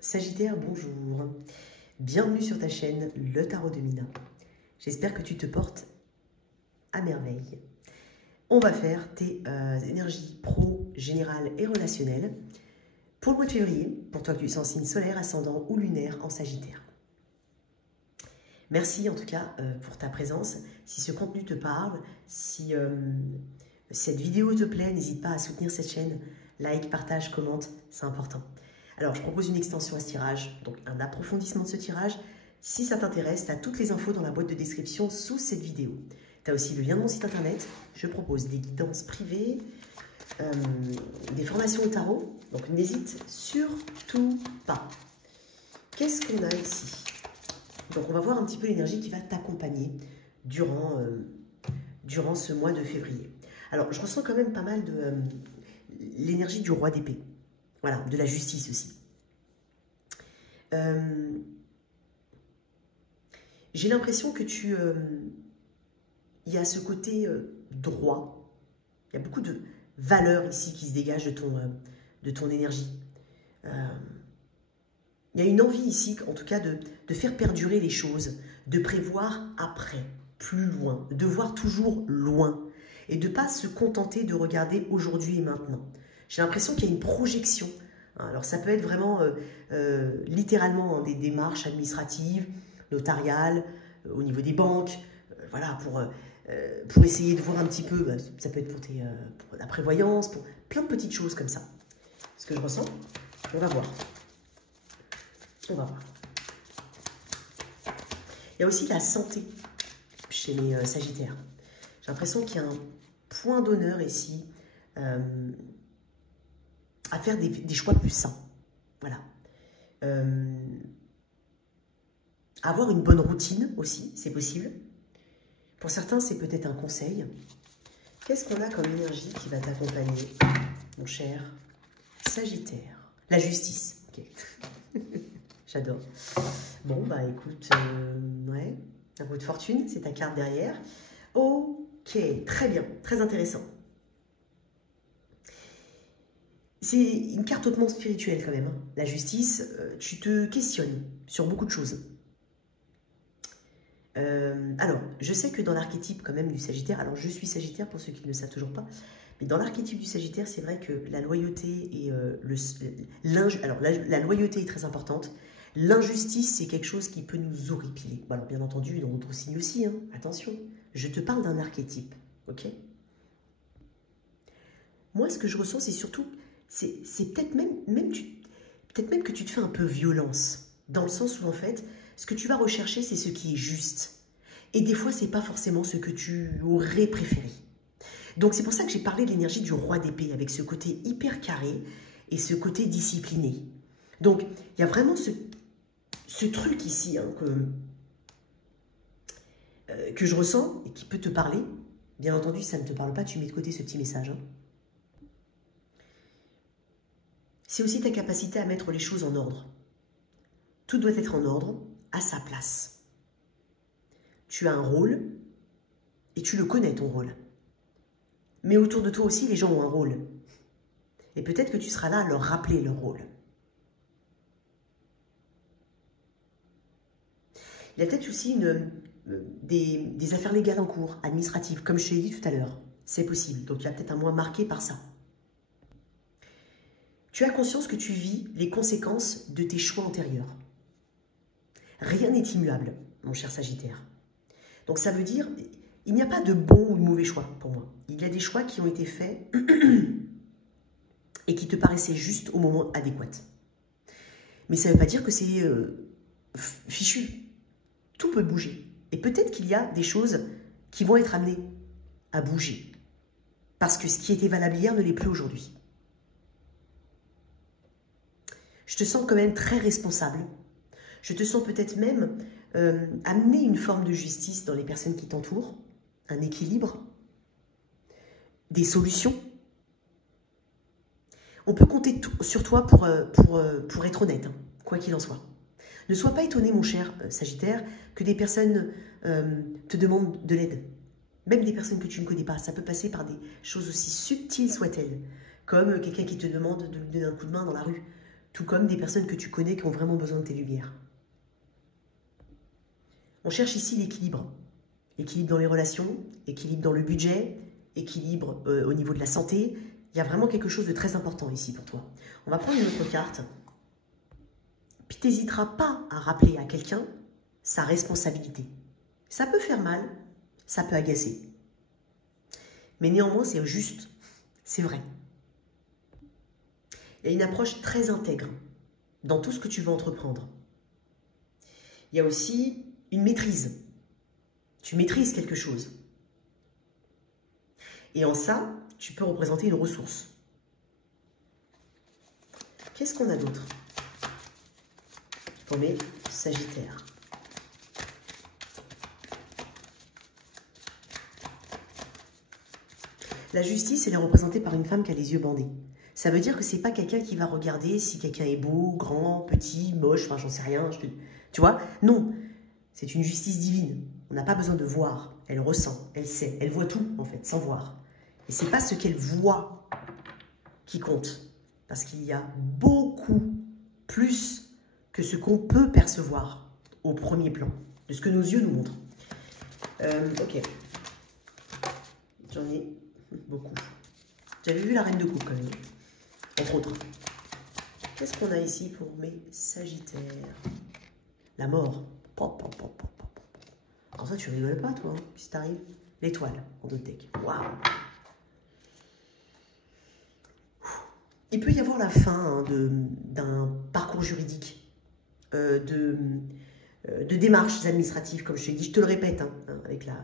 Sagittaire, bonjour. Bienvenue sur ta chaîne Le Tarot de Mina. J'espère que tu te portes à merveille. On va faire tes énergies pro, générales et relationnelles pour le mois de février, pour toi que tu es en signe solaire, ascendant ou lunaire en Sagittaire. Merci en tout cas pour ta présence. Si ce contenu te parle, si cette vidéo te plaît, n'hésite pas à soutenir cette chaîne. Like, partage, commente, c'est important. Alors, je propose une extension à ce tirage, donc un approfondissement de ce tirage. Si ça t'intéresse, tu as toutes les infos dans la boîte de description sous cette vidéo. Tu as aussi le lien de mon site internet. Je propose des guidances privées, des formations au tarot. Donc, n'hésite surtout pas. Qu'est-ce qu'on a ici? Donc, on va voir un petit peu l'énergie qui va t'accompagner durant ce mois de février. Alors, je ressens quand même pas mal de l'énergie du roi d'épée. Voilà, de la justice aussi. J'ai l'impression que il y a ce côté droit. Il y a beaucoup de valeur ici qui se dégage de ton énergie. Il y a une envie ici, en tout cas, de faire perdurer les choses, de prévoir après, plus loin, de voir toujours loin et de ne pas se contenter de regarder aujourd'hui et maintenant. J'ai l'impression qu'il y a une projection. Alors, ça peut être vraiment, littéralement, dans des démarches administratives, notariales, au niveau des banques, voilà, pour essayer de voir un petit peu, ça peut être pour la prévoyance, pour plein de petites choses comme ça. Ce que je ressens, on va voir. On va voir. Il y a aussi la santé chez les Sagittaires. J'ai l'impression qu'il y a un point d'honneur ici, à faire des choix plus sains. Voilà. Avoir une bonne routine aussi, c'est possible. Pour certains, c'est peut-être un conseil. Qu'est-ce qu'on a comme énergie qui va t'accompagner, mon cher Sagittaire? La justice. Ok. J'adore. Bon, bah écoute, ouais, un coup de fortune, c'est ta carte derrière. Ok, très bien, très intéressant. C'est une carte hautement spirituelle quand même. Hein. La justice, tu te questionnes sur beaucoup de choses. Alors, je sais que dans l'archétype quand même du Sagittaire, alors je suis Sagittaire pour ceux qui ne le savent toujours pas, mais dans l'archétype du Sagittaire, c'est vrai que la loyauté et la loyauté est très importante. L'injustice, c'est quelque chose qui peut nous horripiler. Bon, alors bien entendu, dans d'autres signes aussi, hein, attention. Je te parle d'un archétype, ok? Moi, ce que je ressens, c'est surtout... C'est peut-être même que tu te fais un peu violence, dans le sens où, en fait, ce que tu vas rechercher, c'est ce qui est juste. Et des fois, ce n'est pas forcément ce que tu aurais préféré. Donc, c'est pour ça que j'ai parlé de l'énergie du roi d'épée, avec ce côté hyper carré et ce côté discipliné. Donc, il y a vraiment ce truc ici hein, que je ressens et qui peut te parler. Bien entendu, si ça ne te parle pas, tu mets de côté ce petit message. Hein. C'est aussi ta capacité à mettre les choses en ordre. Tout doit être en ordre, à sa place. Tu as un rôle, et tu le connais ton rôle. Mais autour de toi aussi, les gens ont un rôle. Et peut-être que tu seras là à leur rappeler leur rôle. Il y a peut-être aussi des affaires légales en cours, administratives, comme je te l'ai dit tout à l'heure. C'est possible, donc il y a peut-être un mois marqué par ça. Tu as conscience que tu vis les conséquences de tes choix antérieurs. Rien n'est immuable, mon cher Sagittaire. Donc ça veut dire, il n'y a pas de bon ou de mauvais choix pour moi. Il y a des choix qui ont été faits et qui te paraissaient justes au moment adéquat. Mais ça ne veut pas dire que c'est fichu. Tout peut bouger. Et peut-être qu'il y a des choses qui vont être amenées à bouger. Parce que ce qui était valable hier ne l'est plus aujourd'hui. Je te sens quand même très responsable. Je te sens peut-être même amener une forme de justice dans les personnes qui t'entourent, un équilibre, des solutions. On peut compter sur toi pour être honnête, hein, quoi qu'il en soit. Ne sois pas étonné, mon cher Sagittaire, que des personnes te demandent de l'aide. Même des personnes que tu ne connais pas. Ça peut passer par des choses aussi subtiles soient-elles, comme quelqu'un qui te demande de lui donner un coup de main dans la rue, tout comme des personnes que tu connais qui ont vraiment besoin de tes lumières. On cherche ici l'équilibre. Équilibre dans les relations, équilibre dans le budget, équilibre au niveau de la santé. Il y a vraiment quelque chose de très important ici pour toi. On va prendre une autre carte. Puis tu n'hésiteras pas à rappeler à quelqu'un sa responsabilité. Ça peut faire mal, ça peut agacer. Mais néanmoins, c'est juste, c'est vrai. Il y a une approche très intègre dans tout ce que tu veux entreprendre. Il y a aussi une maîtrise. Tu maîtrises quelque chose. Et en ça, tu peux représenter une ressource. Qu'est-ce qu'on a d'autre pour mes Sagittaires? La justice, elle est représentée par une femme qui a les yeux bandés. Ça veut dire que c'est pas quelqu'un qui va regarder si quelqu'un est beau, grand, petit, moche, enfin j'en sais rien. Tu vois? Non, c'est une justice divine. On n'a pas besoin de voir. Elle ressent, elle sait, elle voit tout en fait, sans voir. Et c'est pas ce qu'elle voit qui compte. Parce qu'il y a beaucoup plus que ce qu'on peut percevoir au premier plan, de ce que nos yeux nous montrent. Ok. J'en ai beaucoup. J'avais vu la reine de coupe quand même, entre autres. Qu'est-ce qu'on a ici pour mes Sagittaires? La mort. Pop, pop, pop, pop, pop. Alors ça, tu rigoles pas, toi, hein, si t'arrives. L'étoile en dos de deck. Waouh! Il peut y avoir la fin hein, d'un parcours juridique, de démarches administratives, comme je t'ai dit. Je te le répète. Hein, avec la...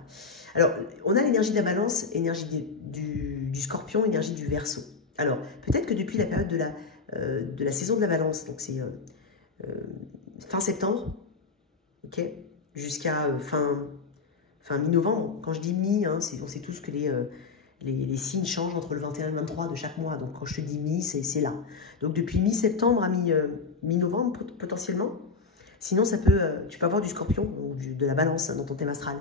Alors, on a l'énergie de la balance, énergie du scorpion, énergie du verseau. Alors, peut-être que depuis la période de la saison de la balance, donc c'est fin septembre, ok, jusqu'à fin mi-novembre. Quand je dis mi, hein, on sait tous que les signes changent entre le 21 et le 23 de chaque mois. Donc, quand je te dis mi, c'est là. Donc, depuis mi-septembre à mi-novembre, potentiellement. Sinon, tu peux avoir du scorpion ou de la balance dans ton thème astral.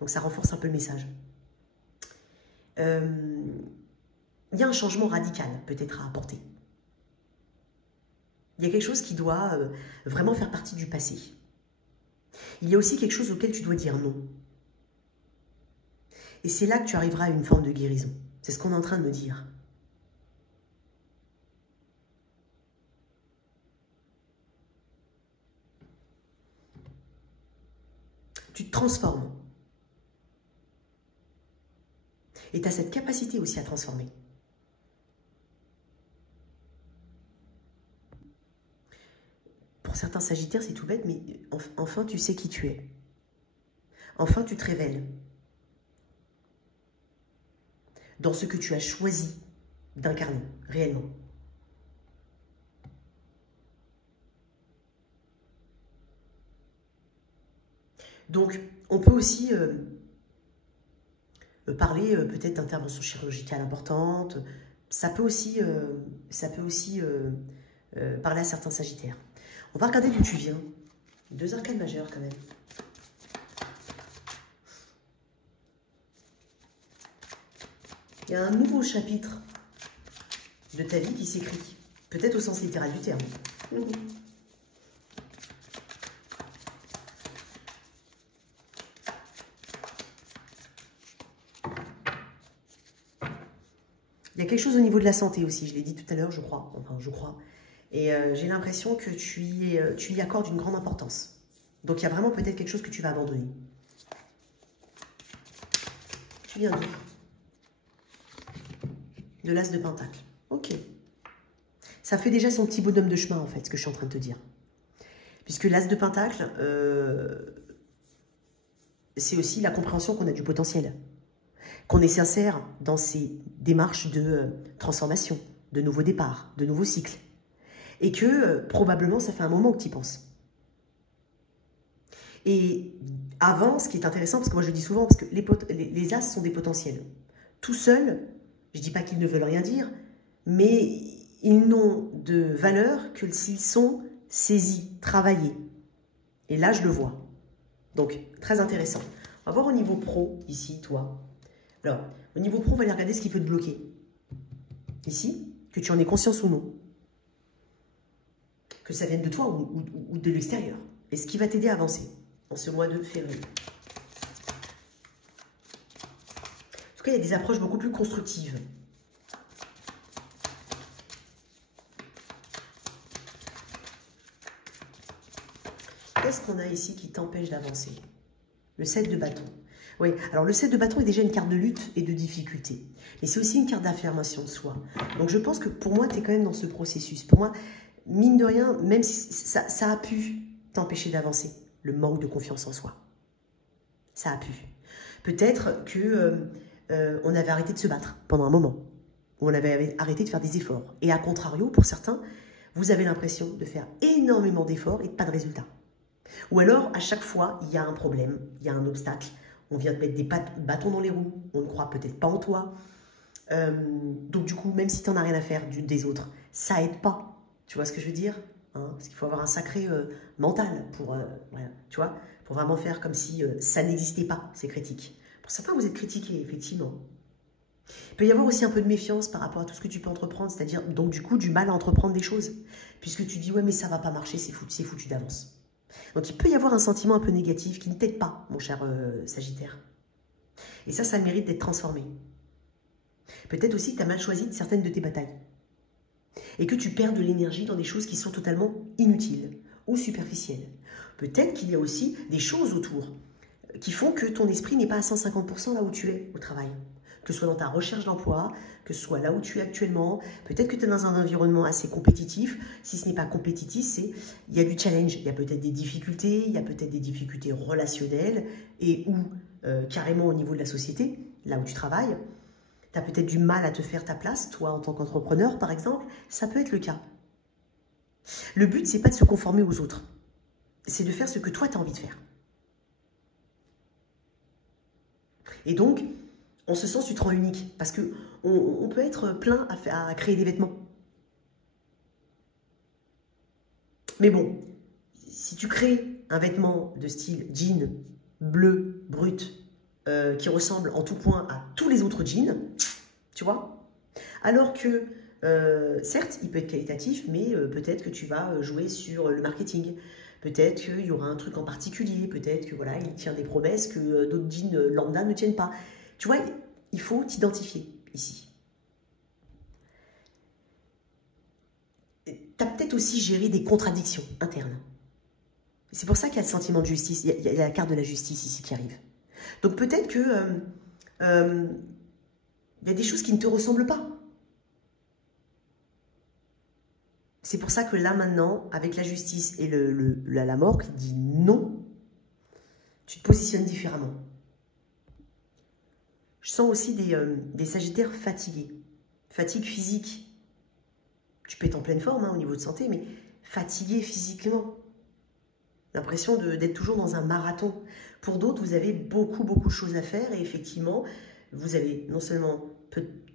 Donc, ça renforce un peu le message. Il y a un changement radical, peut-être, à apporter. Il y a quelque chose qui doit vraiment faire partie du passé. Il y a aussi quelque chose auquel tu dois dire non. Et c'est là que tu arriveras à une forme de guérison. C'est ce qu'on est en train de me dire. Tu te transformes. Et tu as cette capacité aussi à transformer. Pour certains Sagittaires, c'est tout bête, mais enfin, tu sais qui tu es. Enfin, tu te révèles. Dans ce que tu as choisi d'incarner, réellement. Donc, on peut aussi parler peut-être d'intervention chirurgicale importante. Ça peut aussi parler à certains Sagittaires. On va regarder d'où tu viens. 2 arcanes majeures quand même. Il y a un nouveau chapitre de ta vie qui s'écrit. Peut-être au sens littéral du terme. Il y a quelque chose au niveau de la santé aussi, je l'ai dit tout à l'heure, je crois. Enfin, je crois. Et j'ai l'impression que tu y accordes une grande importance. Donc, il y a vraiment peut-être quelque chose que tu vas abandonner. Tu viens d'où? De l'As de Pentacle. Ok. Ça fait déjà son petit bonhomme de chemin, en fait, ce que je suis en train de te dire. Puisque l'As de Pentacle, c'est aussi la compréhension qu'on a du potentiel. Qu'on est sincère dans ces démarches de transformation, de nouveaux départs, de nouveaux cycles. Et que probablement, ça fait un moment que tu y penses. Et avant, ce qui est intéressant, parce que moi je le dis souvent, parce que les As sont des potentiels. Tout seuls, je ne dis pas qu'ils ne veulent rien dire, mais ils n'ont de valeur que s'ils sont saisis, travaillés. Et là, je le vois. Donc, très intéressant. On va voir au niveau pro, ici, toi. Alors, au niveau pro, on va aller regarder ce qui peut te bloquer. Ici, que tu en aies conscience ou non. que ça vienne de toi ou de l'extérieur. Et ce qui va t'aider à avancer en ce mois de février. En tout cas, il y a des approches beaucoup plus constructives. Qu'est-ce qu'on a ici qui t'empêche d'avancer? Le 7 de bâton. Oui, alors le 7 de bâton est déjà une carte de lutte et de difficulté. Mais c'est aussi une carte d'affirmation de soi. Donc je pense que pour moi, tu es quand même dans ce processus. Pour moi, mine de rien, même si ça a pu t'empêcher d'avancer, le manque de confiance en soi. Ça a pu. Peut-être que on avait arrêté de se battre pendant un moment. Ou on avait arrêté de faire des efforts. Et à contrario, pour certains, vous avez l'impression de faire énormément d'efforts et pas de résultats. Ou alors, à chaque fois, il y a un problème, il y a un obstacle. On vient te mettre des bâtons dans les roues. On ne croit peut-être pas en toi. Donc du coup, même si tu n'en as rien à faire des autres, ça aide pas. Tu vois ce que je veux dire, hein? Parce qu'il faut avoir un sacré mental pour, voilà, tu vois, pour vraiment faire comme si ça n'existait pas, ces critiques. Pour certains, vous êtes critiqués, effectivement. Il peut y avoir aussi un peu de méfiance par rapport à tout ce que tu peux entreprendre, c'est-à-dire, donc du coup, du mal à entreprendre des choses. Puisque tu dis, ouais, mais ça va pas marcher, c'est foutu d'avance. Donc il peut y avoir un sentiment un peu négatif qui ne t'aide pas, mon cher Sagittaire. Et ça mérite d'être transformé. Peut-être aussi que tu as mal choisi certaines de tes batailles. Et que tu perds de l'énergie dans des choses qui sont totalement inutiles ou superficielles. Peut-être qu'il y a aussi des choses autour qui font que ton esprit n'est pas à 150% là où tu es au travail. Que ce soit dans ta recherche d'emploi, que ce soit là où tu es actuellement. Peut-être que tu es dans un environnement assez compétitif. Si ce n'est pas compétitif, il y a du challenge. Il y a peut-être des difficultés, il y a peut-être des difficultés relationnelles et ou carrément au niveau de la société, là où tu travailles. Tu as peut-être du mal à te faire ta place, toi en tant qu'entrepreneur par exemple. Ça peut être le cas. Le but, c'est pas de se conformer aux autres. C'est de faire ce que toi tu as envie de faire. Et donc, en ce sens, tu te rends unique. Parce qu'on peut être plein à créer des vêtements. Mais bon, si tu crées un vêtement de style jean bleu, brut, qui ressemble en tout point à tous les autres jeans, tu vois, alors que, certes, il peut être qualitatif, mais peut-être que tu vas jouer sur le marketing. Peut-être qu'il y aura un truc en particulier. Peut-être que voilà, il tient des promesses que d'autres jeans lambda ne tiennent pas. Tu vois, il faut t'identifier ici. Tu as peut-être aussi géré des contradictions internes. C'est pour ça qu'il y a le sentiment de justice. Il y a la carte de la justice ici qui arrive. Donc peut-être que il y a des choses qui ne te ressemblent pas. C'est pour ça que là maintenant, avec la justice et la mort qui dit non, tu te positionnes différemment. Je sens aussi des sagittaires fatigués. Fatigue physique. Tu peux être en pleine forme au niveau de santé, mais fatigué physiquement. L'impression d'être toujours dans un marathon. Pour d'autres, vous avez beaucoup de choses à faire et effectivement, vous avez non seulement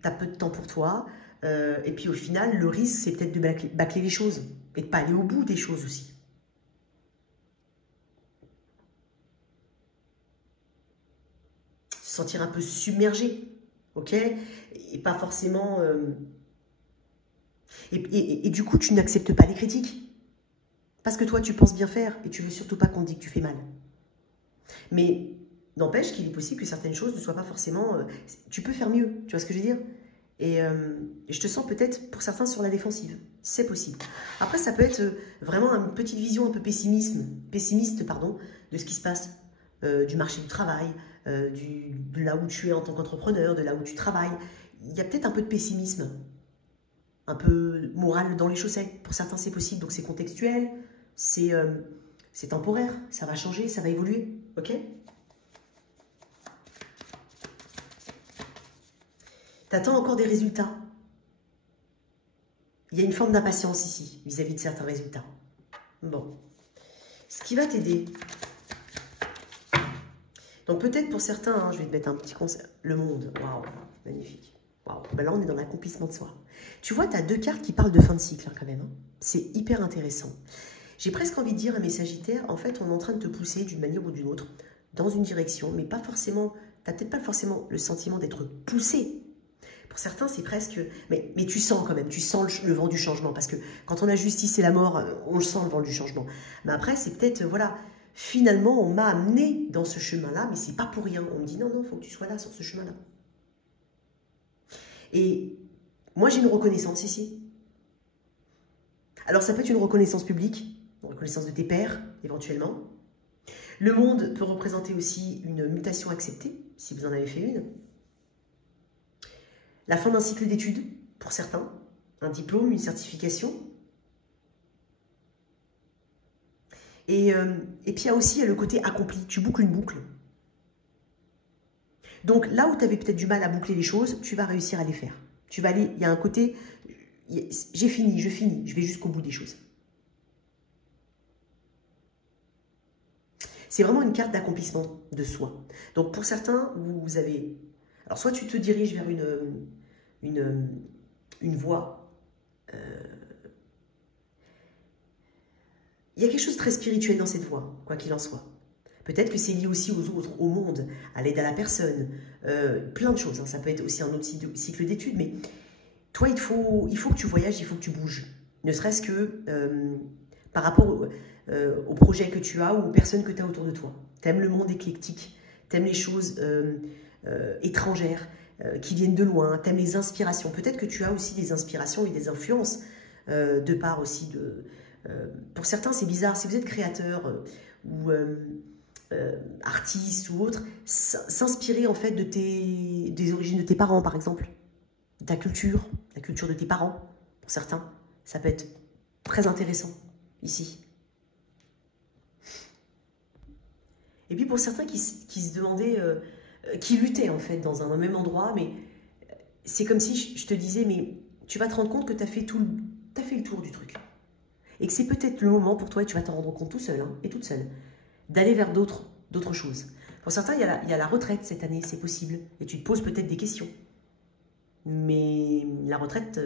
t'as peu de temps pour toi, et puis au final, le risque, c'est peut-être de bâcler les choses et de pas aller au bout des choses aussi. Se sentir un peu submergé, ok? Et pas forcément... Et du coup, tu n'acceptes pas les critiques. Parce que toi, tu penses bien faire et tu veux surtout pas qu'on te dise que tu fais mal. Mais n'empêche qu'il est possible que certaines choses ne soient pas forcément... tu peux faire mieux, tu vois ce que je veux dire? Et je te sens peut-être, pour certains, sur la défensive. C'est possible. Après, ça peut être vraiment une petite vision un peu pessimiste, pardon, de ce qui se passe, du marché du travail, de là où tu es en tant qu'entrepreneur, de là où tu travailles. Il y a peut-être un peu de pessimisme, un peu moral dans les chaussettes. Pour certains, c'est possible, donc c'est contextuel, c'est temporaire, ça va changer, ça va évoluer, ok? T'attends encore des résultats. Il y a une forme d'impatience ici, vis-à-vis de certains résultats. Bon. Ce qui va t'aider. Donc peut-être pour certains, je vais te mettre un petit conseil. Le monde, waouh, magnifique. Waouh. Ben là, on est dans l'accomplissement de soi. Tu vois, tu as deux cartes qui parlent de fin de cycle quand même. C'est hyper intéressant. J'ai presque envie de dire à mes sagittaires, en fait, on est en train de te pousser d'une manière ou d'une autre dans une direction, mais pas forcément, tu n'as peut-être pas forcément le sentiment d'être poussé. Pour certains, c'est presque... Mais tu sens quand même, tu sens le vent du changement. Parce que quand on a justice et la mort, on le sent, le vent du changement. Mais après, c'est peut-être, voilà, finalement, on m'a amené dans ce chemin-là, mais c'est pas pour rien. On me dit, non, non, il faut que tu sois là, sur ce chemin-là. Et moi, j'ai une reconnaissance ici. Alors, ça peut être une reconnaissance publique, une reconnaissance de tes pairs, éventuellement. Le monde peut représenter aussi une mutation acceptée, si vous en avez fait une. La fin d'un cycle d'études, pour certains. Un diplôme, une certification. Et puis, il y a aussi le côté accompli. Tu boucles une boucle. Donc, là où tu avais peut-être du mal à boucler les choses, tu vas réussir à les faire. Tu vas aller, il y a un côté, j'ai fini, je finis, je vais jusqu'au bout des choses. C'est vraiment une carte d'accomplissement de soi. Donc, pour certains, vous avez... Alors, soit tu te diriges vers une voie... Il y a quelque chose de très spirituel dans cette voie, quoi qu'il en soit. Peut-être que c'est lié aussi aux autres, au monde, à l'aide à la personne, plein de choses. Hein. Ça peut être aussi un autre cycle d'études, mais toi, il faut que tu voyages, il faut que tu bouges. Ne serait-ce que par rapport au projet que tu as ou aux personnes que tu as autour de toi. Tu aimes le monde éclectique, tu aimes les choses étrangères qui viennent de loin, tu aimes les inspirations. Peut-être que tu as aussi des inspirations et des influences de part aussi de... pour certains, c'est bizarre. Si vous êtes créateur ou... artiste ou autre, s'inspirer en fait des origines de tes parents par exemple, ta culture, la culture de tes parents, pour certains, ça peut être très intéressant ici. Et puis pour certains qui se demandaient, qui luttaient en fait dans un même endroit, mais c'est comme si je te disais, mais tu vas te rendre compte que tu as fait le tour du truc. Et que c'est peut-être le moment pour toi, et tu vas t'en rendre compte tout seul hein, et toute seule, d'aller vers d'autres choses. Pour certains, il y a la retraite cette année, c'est possible. Et tu te poses peut-être des questions. Mais la retraite,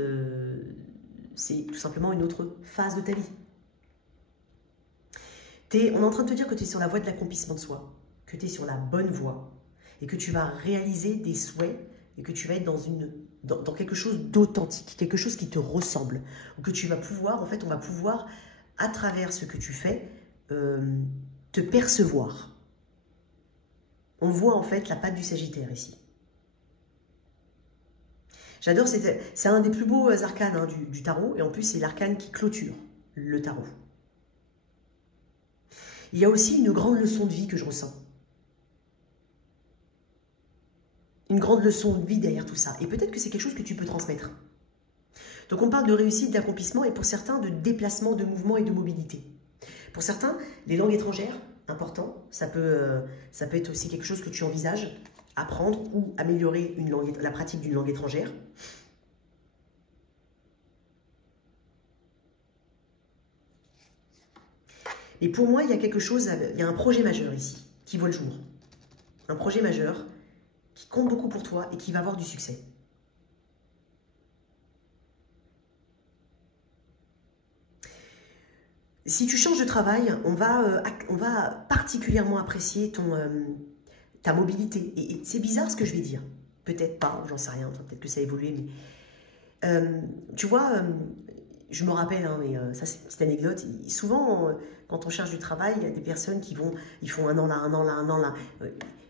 c'est tout simplement une autre phase de ta vie. On est en train de te dire que tu es sur la voie de l'accomplissement de soi, que tu es sur la bonne voie, et que tu vas réaliser des souhaits, et que tu vas être dans quelque chose d'authentique, quelque chose qui te ressemble, ou que tu vas pouvoir, en fait, on va pouvoir, à travers ce que tu fais, te percevoir. On voit en fait la patte du Sagittaire ici. J'adore, c'est un des plus beaux arcanes hein, du tarot, et en plus c'est l'arcane qui clôture le tarot. Il y a aussi une grande leçon de vie que je ressens. Une grande leçon de vie derrière tout ça. Et peut-être que c'est quelque chose que tu peux transmettre. Donc on parle de réussite, d'accomplissement, et pour certains de déplacement, de mouvement et de mobilité. Pour certains, les langues étrangères, important, ça peut être aussi quelque chose que tu envisages, apprendre ou améliorer la pratique d'une langue étrangère. Et pour moi, il y a quelque chose, il y a un projet majeur ici, qui voit le jour. Un projet majeur qui compte beaucoup pour toi et qui va avoir du succès. Si tu changes de travail, on va particulièrement apprécier ta mobilité. Et c'est bizarre ce que je vais dire. Peut-être pas, j'en sais rien, peut-être que ça a évolué. Mais tu vois, je me rappelle, hein, mais ça c'est une petite anecdote, souvent quand on cherche du travail, il y a des personnes ils font un an là, un an là, un an là.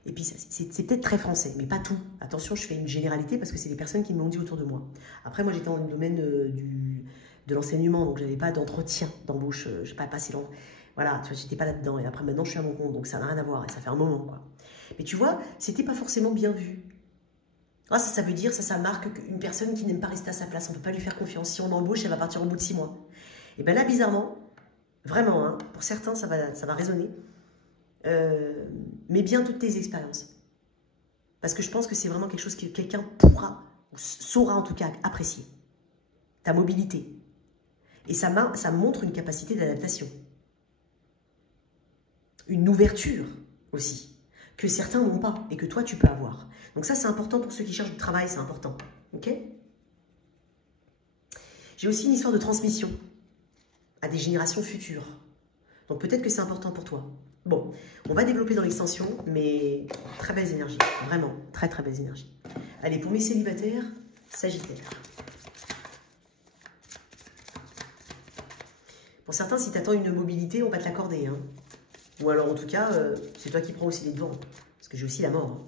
Et puis c'est peut-être très français, mais pas tout. Attention, je fais une généralité parce que c'est des personnes qui me l'ont dit autour de moi. Après, moi j'étais dans le domaine de l'enseignement, donc je n'avais pas d'entretien d'embauche, je n'ai pas passé long. Voilà, tu vois, j'étais pas là-dedans. Et après, maintenant, je suis à mon compte, donc ça n'a rien à voir, et ça fait un moment, quoi. Mais tu vois, c'était pas forcément bien vu. Ah, ça veut dire, ça marque qu'une personne qui n'aime pas rester à sa place, on ne peut pas lui faire confiance. Si on embauche, elle va partir au bout de 6 mois. Et bien là, bizarrement, vraiment, hein, pour certains, ça va résonner. Mais bien toutes tes expériences. Parce que je pense que c'est vraiment quelque chose que quelqu'un pourra, ou saura en tout cas, apprécier. Ta mobilité. Et ça montre une capacité d'adaptation. Une ouverture aussi, que certains n'ont pas et que toi tu peux avoir. Donc ça c'est important pour ceux qui cherchent du travail, c'est important. Ok ? J'ai aussi une histoire de transmission à des générations futures. Donc peut-être que c'est important pour toi. Bon, on va développer dans l'extension, mais très belles énergies. Vraiment, très très belles énergies. Allez, pour mes célibataires, Sagittaire. Pour certains, si tu attends une mobilité, on va te l'accorder. Hein. Ou alors, en tout cas, c'est toi qui prends aussi les devants. Parce que j'ai aussi la mort. Hein.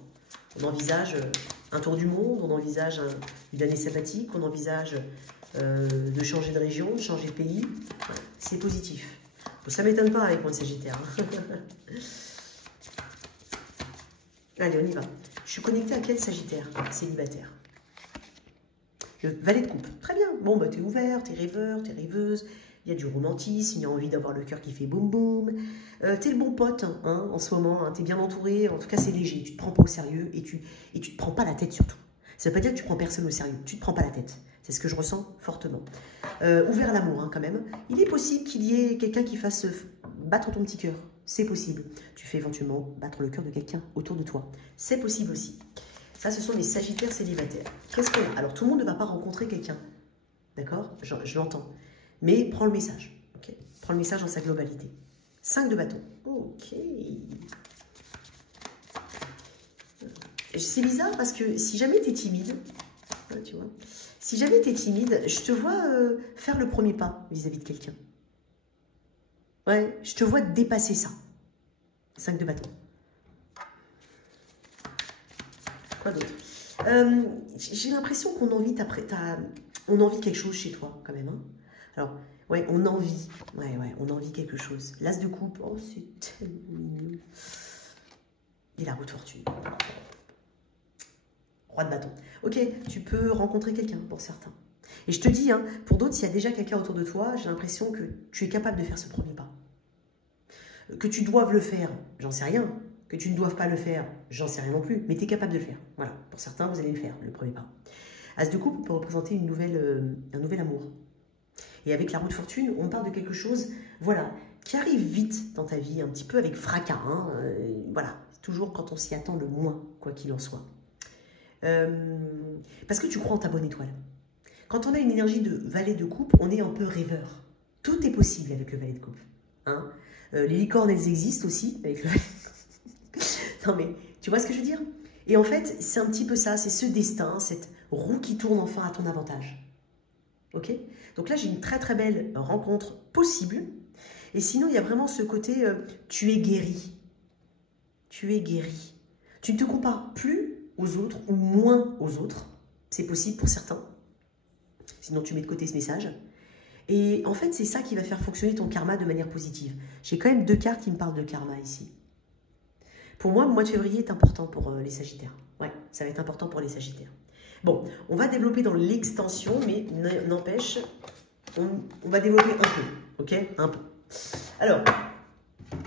On envisage un tour du monde, on envisage une année sabbatique, on envisage de changer de région, de changer de pays. Ouais, c'est positif. Bon, ça ne m'étonne pas avec moi le Sagittaire. Hein. Allez, on y va. Je suis connectée à quel Sagittaire? Célibataire. Le valet de coupe. Très bien. Bon, bah, t'es ouvert, t'es rêveur, t'es rêveuse. Il y a du romantisme, il y a envie d'avoir le cœur qui fait boum boum. T'es le bon pote hein, en ce moment, hein, t'es bien entouré. En tout cas, c'est léger. Tu te prends pas au sérieux et tu te prends pas la tête surtout. Ça veut pas dire que tu prends personne au sérieux. Tu te prends pas la tête. C'est ce que je ressens fortement. Ouvert à l'amour hein, quand même. Il est possible qu'il y ait quelqu'un qui fasse battre ton petit cœur. C'est possible. Tu fais éventuellement battre le cœur de quelqu'un autour de toi. C'est possible aussi. Ça, ce sont les Sagittaires célibataires. Qu'est-ce qu'on a? Alors, tout le monde ne va pas rencontrer quelqu'un. D'accord? Je l'entends. Mais prends le message. Okay, prends le message dans sa globalité. 5 de bâton. Ok. C'est bizarre parce que si jamais tu es timide, tu vois, si jamais tu es timide, je te vois faire le premier pas vis-à-vis de quelqu'un. Ouais, je te vois dépasser ça. 5 de bâton. Quoi d'autre? J'ai l'impression qu'on envie, on envie quelque chose chez toi, quand même. Hein. Alors, ouais, on envie. Ouais, on envie quelque chose. L'as de coupe, oh, c'est tellement mignon. Et la roue de fortune. Roi de bâton. Ok, tu peux rencontrer quelqu'un pour certains. Et je te dis, hein, pour d'autres, s'il y a déjà quelqu'un autour de toi, j'ai l'impression que tu es capable de faire ce premier pas. Que tu doives le faire, j'en sais rien. Que tu ne doives pas le faire, j'en sais rien non plus. Mais tu es capable de le faire. Voilà, pour certains, vous allez le faire, le premier pas. As de coupe peut représenter un nouvel amour. Et avec la roue de fortune, on parle de quelque chose, voilà, qui arrive vite dans ta vie, un petit peu avec fracas. Hein, voilà, toujours quand on s'y attend le moins, quoi qu'il en soit. Parce que tu crois en ta bonne étoile. Quand on a une énergie de valet de coupe, on est un peu rêveur. Tout est possible avec le valet de coupe. Hein, les licornes, elles existent aussi avec le valet de coupe. Non mais, tu vois ce que je veux dire? Et en fait, c'est un petit peu ça, c'est ce destin, cette roue qui tourne enfin à ton avantage. Ok? Donc là, j'ai une très très belle rencontre possible. Et sinon, il y a vraiment ce côté, tu es guéri. Tu es guéri. Tu ne te compares plus aux autres ou moins aux autres. C'est possible pour certains. Sinon, tu mets de côté ce message. Et en fait, c'est ça qui va faire fonctionner ton karma de manière positive. J'ai quand même 2 cartes qui me parlent de karma ici. Pour moi, le mois de février est important pour les Sagittaires. Ouais, ça va être important pour les Sagittaires. Bon, on va développer dans l'extension, mais n'empêche, on va développer un peu, ok? Un peu. Alors,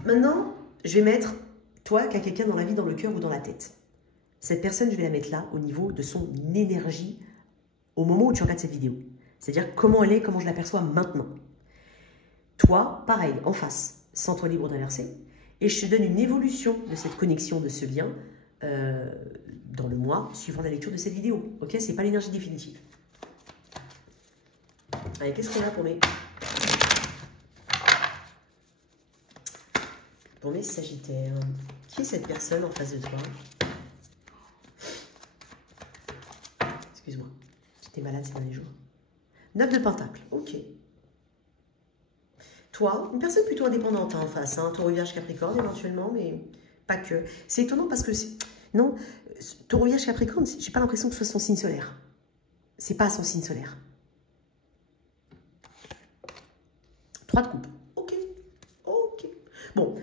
maintenant, je vais mettre, toi, qui as quelqu'un dans la vie, dans le cœur ou dans la tête. Cette personne, je vais la mettre là, au niveau de son énergie, au moment où tu regardes cette vidéo. C'est-à-dire comment elle est, comment je l'aperçois maintenant. Toi, pareil, en face, sens-toi libre d'inverser. Et je te donne une évolution de cette connexion, de ce lien, dans le mois suivant la lecture de cette vidéo. Ok, c'est pas l'énergie définitive. Allez, qu'est-ce qu'on a pour mes Sagittaires? Qui est cette personne en face de toi? Excuse-moi, j'étais malade ces derniers jours. 9 de Pentacle, ok. Toi, une personne plutôt indépendante hein, en face, hein, Taureau, Vierge, Capricorne éventuellement, mais pas que. C'est étonnant parce que, non, Taureau, Vierge, Capricorne, j'ai pas l'impression que ce soit son signe solaire. C'est pas son signe solaire. 3 de coupe, ok, ok. Bon,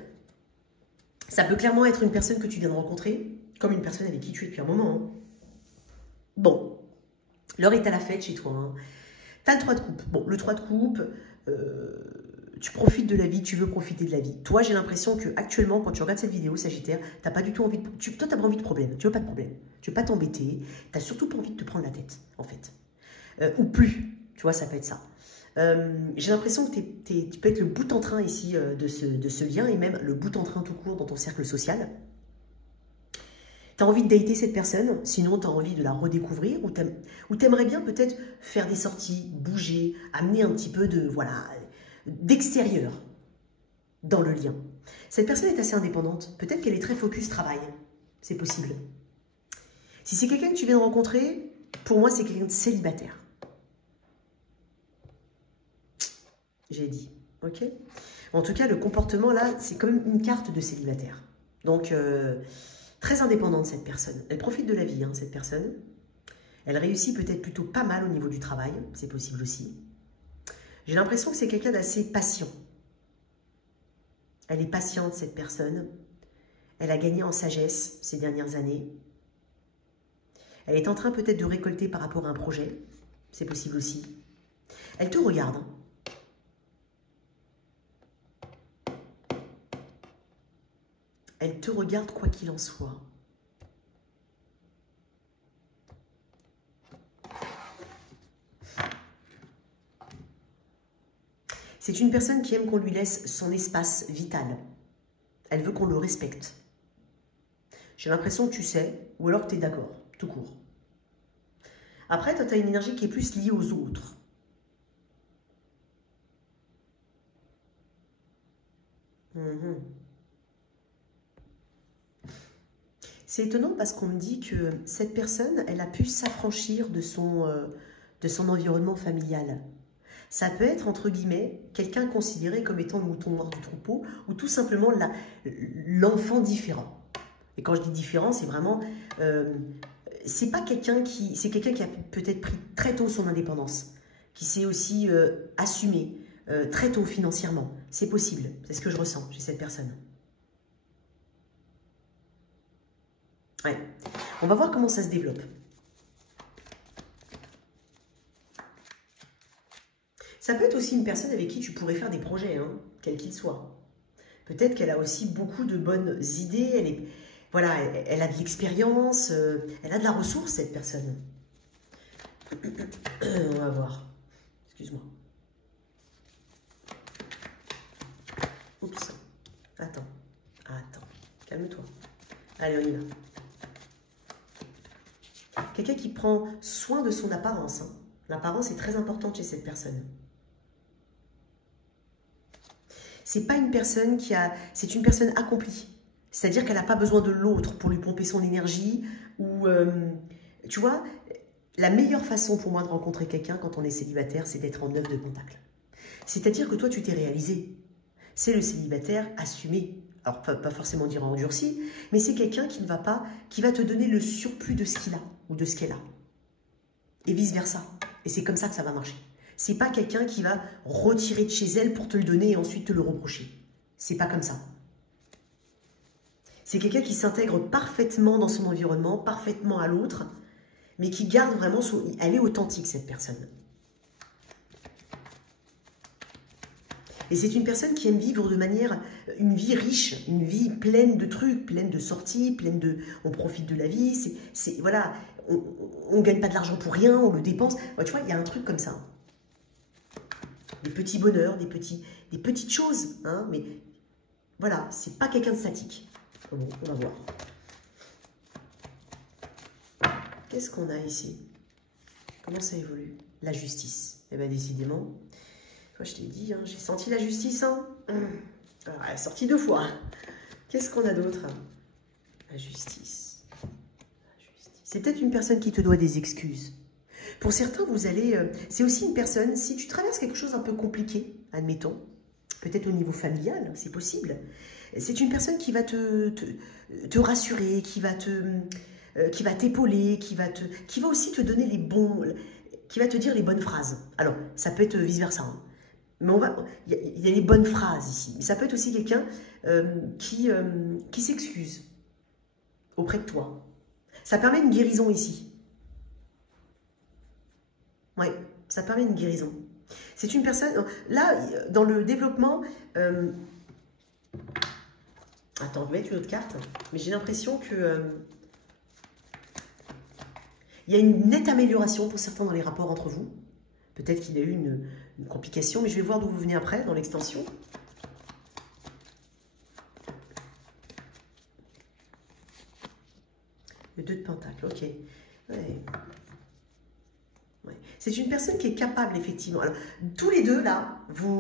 ça peut clairement être une personne que tu viens de rencontrer, comme une personne avec qui tu es depuis un moment. Hein. Bon, l'heure est à la fête chez toi. Hein. Tu as le 3 de coupe. Bon, le 3 de coupe, tu profites de la vie, tu veux profiter de la vie. Toi, j'ai l'impression qu'actuellement, quand tu regardes cette vidéo, Sagittaire, tu n'as pas du tout envie de... toi, tu n'as pas envie de problème. Tu veux pas de problème. Tu veux pas t'embêter. Tu n'as surtout pas envie de te prendre la tête, en fait. Ou plus. Tu vois, ça peut être ça. J'ai l'impression que tu peux être le bout en train ici de ce lien et même le bout en train tout court dans ton cercle social. Tu as envie de dater cette personne, sinon tu as envie de la redécouvrir ou tu aimerais bien peut-être faire des sorties, bouger, amener un petit peu de voilà d'extérieur dans le lien. Cette personne est assez indépendante, peut-être qu'elle est très focus travail, c'est possible. Si c'est quelqu'un que tu viens de rencontrer, Pour moi, c'est quelqu'un de célibataire. J'ai dit, ok? En tout cas, le comportement, là, c'est comme une carte de célibataire. Donc, très indépendante, cette personne. Elle profite de la vie, hein, cette personne. Elle réussit peut-être plutôt pas mal au niveau du travail. C'est possible aussi. J'ai l'impression que c'est quelqu'un d'assez patient. Elle est patiente, cette personne. Elle a gagné en sagesse ces dernières années. Elle est en train peut-être de récolter par rapport à un projet. C'est possible aussi. Elle te regarde. Elle te regarde quoi qu'il en soit. C'est une personne qui aime qu'on lui laisse son espace vital. Elle veut qu'on le respecte. J'ai l'impression que tu sais, ou alors que tu es d'accord, tout court. Après, toi, tu as une énergie qui est plus liée aux autres. C'est étonnant parce qu'on me dit que cette personne, elle a pu s'affranchir de son environnement familial. Ça peut être, entre guillemets, quelqu'un considéré comme étant le mouton noir du troupeau ou tout simplement l'enfant différent. Et quand je dis différent, c'est vraiment... c'est pas quelqu'un qui... C'est quelqu'un qui a peut-être pris très tôt son indépendance, qui s'est aussi assumé très tôt financièrement. C'est possible, c'est ce que je ressens chez cette personne. Ouais. On va voir comment ça se développe. Ça peut être aussi une personne avec qui tu pourrais faire des projets, hein, quels qu'ils soient. Peut-être qu'elle a aussi beaucoup de bonnes idées, voilà, elle a de l'expérience, elle a de la ressource, cette personne. On va voir. Excuse-moi. Oups. Attends. Calme-toi. Allez, on y va. Quelqu'un qui prend soin de son apparence. Hein. L'apparence est très importante chez cette personne. C'est pas une personne qui a... C'est une personne accomplie. C'est-à-dire qu'elle n'a pas besoin de l'autre pour lui pomper son énergie. Ou, tu vois, la meilleure façon pour moi de rencontrer quelqu'un quand on est célibataire, c'est d'être en 9 de pentacle. C'est-à-dire que toi, tu t'es réalisé. C'est le célibataire assumé. Alors, pas forcément dire endurci, mais c'est quelqu'un qui ne va pas, qui va te donner le surplus de ce qu'il a ou de ce qu'elle a. Et vice-versa. Et c'est comme ça que ça va marcher. C'est pas quelqu'un qui va retirer de chez elle pour te le donner et ensuite te le reprocher. C'est pas comme ça. C'est quelqu'un qui s'intègre parfaitement dans son environnement, parfaitement à l'autre, mais qui garde vraiment son... Elle est authentique, cette personne. Et c'est une personne qui aime vivre de manière, une vie riche, une vie pleine de trucs, pleine de sorties, pleine de... On profite de la vie, voilà, on ne gagne pas de l'argent pour rien, on le dépense. Ouais, tu vois, il y a un truc comme ça. Des petits bonheurs, des petites choses, hein, mais voilà, c'est pas quelqu'un de statique. Bon, on va voir. Qu'est-ce qu'on a ici? Comment ça évolue? La justice. Eh bien, décidément... Toi, je t'ai dit, hein, j'ai senti la justice. Hein. Alors, elle est sortie 2 fois. Qu'est-ce qu'on a d'autre? La justice. C'est peut-être une personne qui te doit des excuses. Pour certains, vous allez... c'est aussi une personne, si tu traverses quelque chose un peu compliqué, admettons, peut-être au niveau familial, c'est possible, c'est une personne qui va te rassurer, qui va t'épauler, qui va aussi te donner les bons... qui va te dire les bonnes phrases. Alors, ça peut être vice-versa, hein. Mais il y a les bonnes phrases ici. Mais ça peut être aussi quelqu'un qui s'excuse auprès de toi. Ça permet une guérison ici. Oui, ça permet une guérison. C'est une personne... Là, dans le développement... Attends, je vais mettre une autre carte. Mais j'ai l'impression que... il y a une nette amélioration pour certains dans les rapports entre vous. Peut-être qu'il y a eu une complication, mais je vais voir d'où vous venez après, dans l'extension. Le 2 de pentacle, ok. Ouais. Ouais. C'est une personne qui est capable, effectivement. Alors, tous les deux, là, pour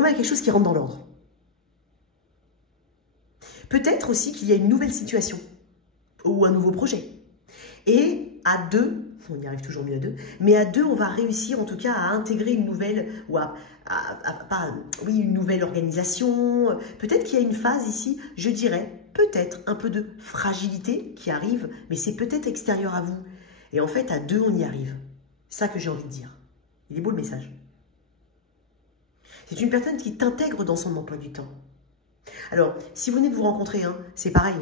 moi, il y a quelque chose qui rentre dans l'ordre. Peut-être aussi qu'il y a une nouvelle situation ou un nouveau projet. Et à deux, on y arrive toujours mieux à deux, mais à deux, on va réussir en tout cas à intégrer une nouvelle, ou oui, une nouvelle organisation. Peut-être qu'il y a une phase ici, je dirais, peut-être un peu de fragilité qui arrive, mais c'est peut-être extérieur à vous. Et en fait, à deux, on y arrive. C'est ça que j'ai envie de dire. Il est beau le message. C'est une personne qui t'intègre dans son emploi du temps. Alors, si vous venez de vous rencontrer, hein, c'est pareil.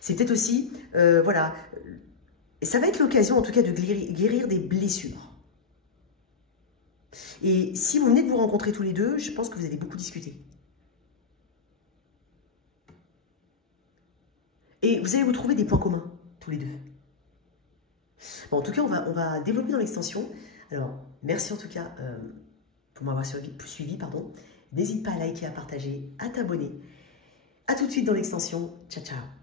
C'est peut-être aussi, voilà, ça va être l'occasion en tout cas de guérir des blessures. Et si vous venez de vous rencontrer tous les deux, je pense que vous allez beaucoup discuter. Et vous allez vous trouver des points communs, tous les deux. Bon, en tout cas, on va développer dans l'extension. Alors, merci en tout cas pour m'avoir suivi. N'hésite pas à liker, à partager, à t'abonner. A tout de suite dans l'extension. Ciao, ciao.